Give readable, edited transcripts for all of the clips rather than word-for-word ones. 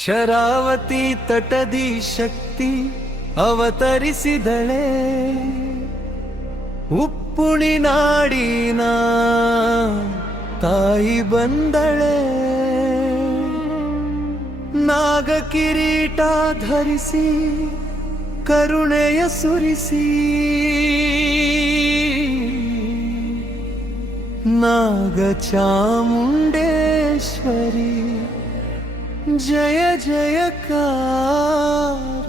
ಶರಾವತಿ ತಟದಿ ಶಕ್ತಿ ಅವತರಿಸಿದಳೆ, ಉಪ್ಪುಳಿ ನಾಡಿನ ತಾಯಿ ಬಂದಳೆ. ನಾಗ ಕಿರೀಟ ಧರಿಸಿ ಕರುಣೆಯ ಸುರಿಸಿ, ನಾಗ ಚಾಮುಂಡೇಶ್ವರಿ ಜಯ ಜಯಕಾರ.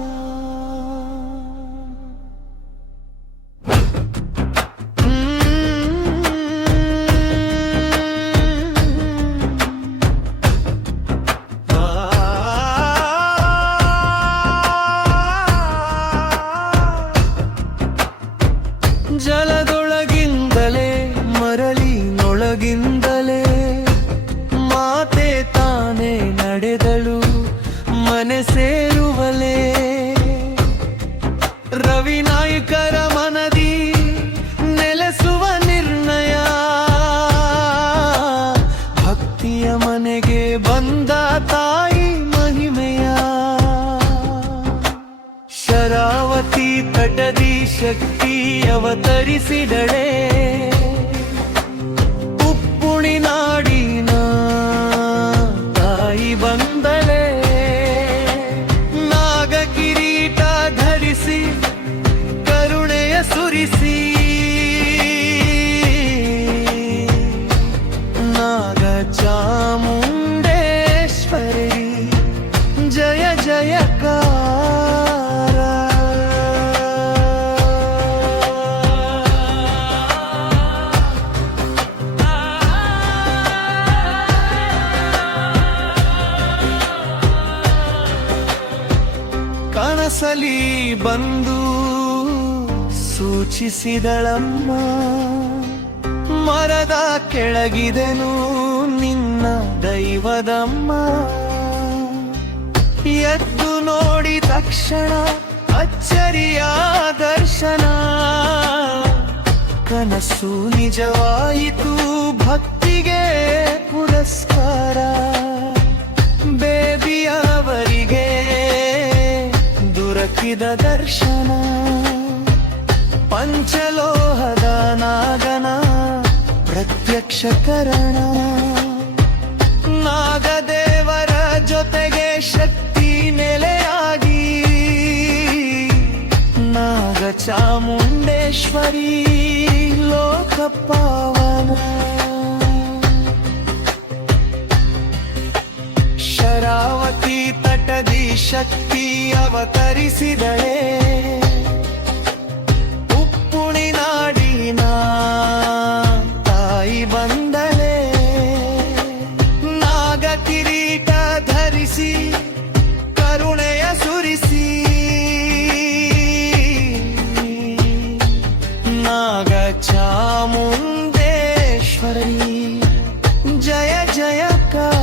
ಜಲದೊಳಗಿಂದಲೇ ಮರಳಿನೊಳಗಿಂದಲೇ ಮಾತೆ ತಾನೇ ನಡೆದಳು ಮನೆ ಸೇರುವಲೇ. ರವಿನಾಯಕರ ಮನದಿ ನೆಲೆಸುವ ನಿರ್ಣಯ, ಭಕ್ತಿಯ ಮನೆಗೆ ಬಂದ ತಾಯಿ ಮಹಿಮೆಯ. ಶರಾವತಿ ತಟದಿ ಶಕ್ತಿ ಅವತರಿಸಿದಳೆ, ಉಪ್ಪುಳಿ ನಾಡಿನ ತಾಯಿ ಬಂದಳೆ. ನಾಗ ಕಿರೀಟ ಧರಿಸಿ ಕರುಣೆಯ ಸುರಿಸಿ, ನಾಗ ಚಾಮುಂಡೇಶ್ವರಿ ಜಯ ಜಯಕಾರ. ಕನಸಲಿ ಬಂದು ಸೂಚಿಸಿದಳಮ್ಮ, ಮರದ ಕೆಳಗಿದೆನು ನಿನ್ನ ದೈವದಮ್ಮ. ಎದ್ದು ನೋಡಿ ತಕ್ಷಣ ಅಚ್ಚರಿಯ ದರ್ಶನ, ಕನಸು ನಿಜವಾಯಿತು ಭಕ್ತಿಗೆ ಪುರಸ್ಕಾರ. ಬೇಬಿಯವರಿಗೆ ದೊರಕಿದ ದರ್ಶನ, ಪಂಚಲೋಹದ ನಾಗನ ಪ್ರತ್ಯಕ್ಷಕರಣ. ನಾಗದೇವರ ಜೊತೆಗೆ ಶಕ್ತಿ ನೆಲೆಯಾಗಿ, ನಾಗ ಚಾಮುಂಡೇಶ್ವರಿ ಲೋಕಪಾವನ. ಶರಾವತಿ ತಟದಿ ಶಕ್ತಿ ಅವತರಿಸಿದಳೆ, ಉಪ್ಪುಳಿ ನಾಡಿನ ತಾಯಿ ಬಂದಳೆ. ನಾಗ ಕಿರೀಟ ಧರಿಸಿ ಕರುಣೆಯ ಸುರಿಸಿ, ನಾಗ ಚಾಮುಂಡೇಶ್ವರಿ ಜಯ ಜಯಕಾರ.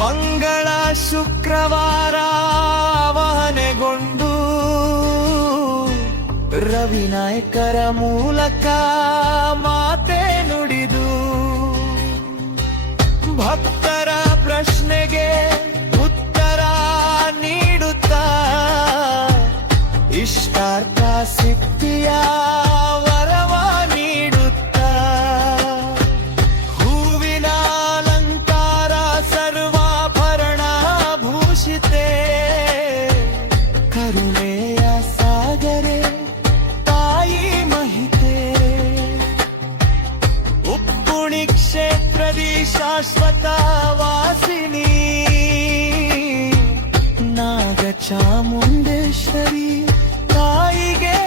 ಮಂಗಳ ಶುಕ್ರವಾರ ವಹನೆಗೊಂಡು ರವಿನಾಯಕರ ಮೂಲಕ ಮಾತೆ ನುಡಿದು, ಭಕ್ತರ ಪ್ರಶ್ನೆಗೆ ಉತ್ತರ ನೀಡುತ್ತಾ, ಇಷ್ಟಾರ್ಥ ಸಿದ್ಧಿಯ ವರವ ನೀಡುತ್ತಾ, ಹೂವಿನ ಅಲಂಕಾರ ಸರ್ವಾಭರಣ ಭೂಷಿತೆ, ಕರುಣೆಯ ಸಾಗರೆ ತಾಯಿ ಮಹಿತೆ. ಉಪ್ಪುಳಿ ಕ್ಷೇತ್ರದಿ ಶಾಶ್ವತ ವಾಸಿನಿ, ನಾಗ ಚಾಮುಂಡೇಶ್ವರಿ ತಾಯಿಗೆ